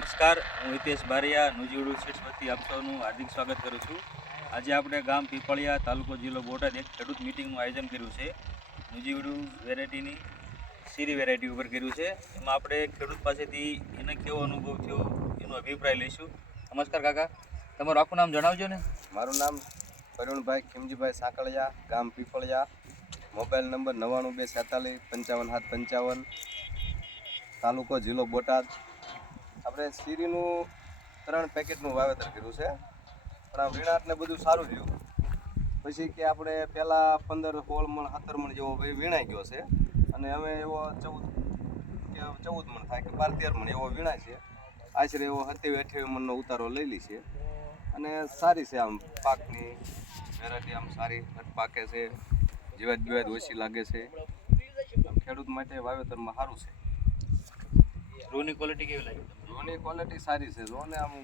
નમસ્કાર, હું હિતેશ બારિયા નુજીવડુ સીડ્સ વતી આપ સૌનું હાર્દિક સ્વાગત કરું છું. આજે આપણે ગામ પીપળિયા, તાલુકો જિલ્લો બોટાદ એક ખેડૂત મિટિંગનું આયોજન કર્યું છે. નુજીવડુ વેરાયટીની સીરી વેરાયટી ઉપર કર્યું છે. એમાં આપણે ખેડૂત પાસેથી એને કેવો અનુભવ થયો એનો અભિપ્રાય લઈશું. નમસ્કાર કાકા, તમારું આખું નામ જણાવજો ને. મારું નામ કરુણભાઈ ખીમજીભાઈ સાંકળિયા, ગામ પીપળિયા, મોબાઈલ નંબર 9247455755, તાલુકો જિલ્લો બોટાદ. આપણે શીરીનું 3 પેકેટનું વાવેતર કર્યું છે, પણ આ વીણાટને બધું સારું રહ્યું. પછી કે આપણે પહેલાં 15-16 મણ 17 મણ જેવો વીણાઈ ગયો છે, અને હવે એવો 14 મણ થાય કે 12-13 મણ એવો વીણાય છે. આશરે એવો 27-28 મણનો ઉતારો લઈ લી છે, અને સારી છે. આમ પાકની વેરાયટી આમ સારી પાકે છે, જીવાત બીવાત ઓછી લાગે છે. આમ ખેડૂત માટે વાવેતરમાં સારું છે. રૂની ક્વોલિટી કેવી લાગી? રૂની ક્વોલિટી સારી છે. જો ને આમ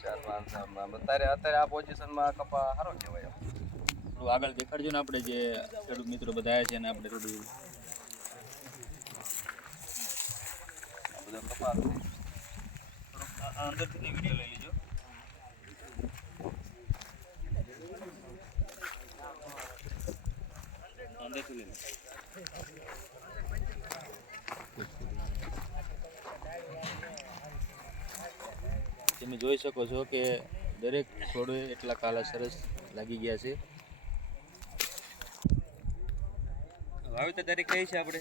4-5 અત્યારે આ પોઝિશનમાં કપા સારો કહેવાય. થોડું આગળ દેખાડજો ને, આપણે જે ખેડૂત મિત્રો બધા આવ્યા છે ને આપણે થોડું આ બધા કપા અંદરથી વિડીયો લઈ લેજો. અંદરથી લઈ લેજો. તમે જોઈ શકો છો કે દરેક છોડે એટલા કાલા સરસ લાગી ગયા છે. વાવેતર તારીખ કઈ છે આપણે?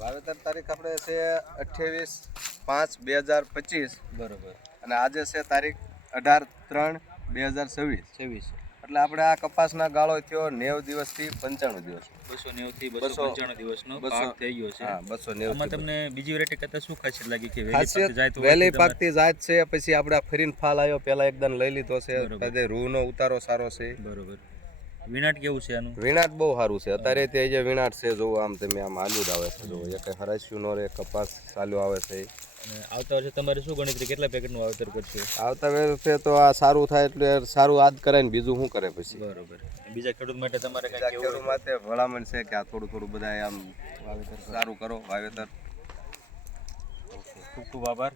વાવેતર તારીખ આપણે છે 28/5/2025. બરોબર. અને આજે છે તારીખ 18/3/2026. એટલે આપણે આ કપાસના ગાળો થયો 90 દિવસથી 95 દિવસ. 290 થી 295 દિવસનો પાક થઈ ગયો છે. હા, 290. આમાં તમને બીજી વેરાયટી કરતા શું ખાસિયત લાગી કે વહેલી પાકતી જાત છે? પછી આપણે ફરીને ફાલ આવ્યો, પહેલા એકદમ લઈ લીધો છે. રૂનો ઉતારો સારો છે. બરોબર. વીણાટ કેવું છે આનું? વીણાટ બહુ સારું છે. અત્યારે તે જે વીણાટ છે, જો આમ તમે આમ આલુ જ આવે છે. જો એક હરાસ્યું નો રે, કપાસ ચાલ્યો આવે છે. અને આવતા વર્ષે તમારે શું ગણતરી, કેટલા પેકેટનું વાવેતર કરશો? આવતા વર્ષે તો આ સારું થાય એટલે સારું આજ કરાય ને બીજું શું કરે પછી. બરોબર. બીજા ખેડૂત માટે તમારે બીજા ખેડૂત માટે ભલામણ છે કે આ થોડું બધા આમ વાવેતર સારું કરો, વાવેતર. ખૂબ ખૂબ આભાર.